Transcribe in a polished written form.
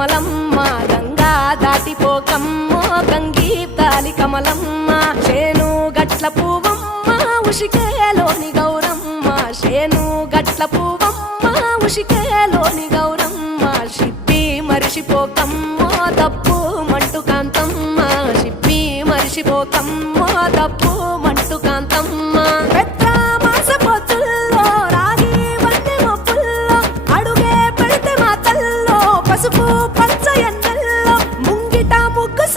కమలమ్మ గంగా దాటిపోకమ్మో గంగీ తాలి కమలమ్మ శేను గట్ల పువ్వమ్మ ఉషికేలోని గౌరమ్మ శేను గట్ల పువ్వమ్మ ఉషికేలోని గౌరమ్మ షిప్పి మరిషిపోకమ్మో తప్పు మంటు కాంతమ్మ షిప్పి మరిషిపోకమ్మో తప్పు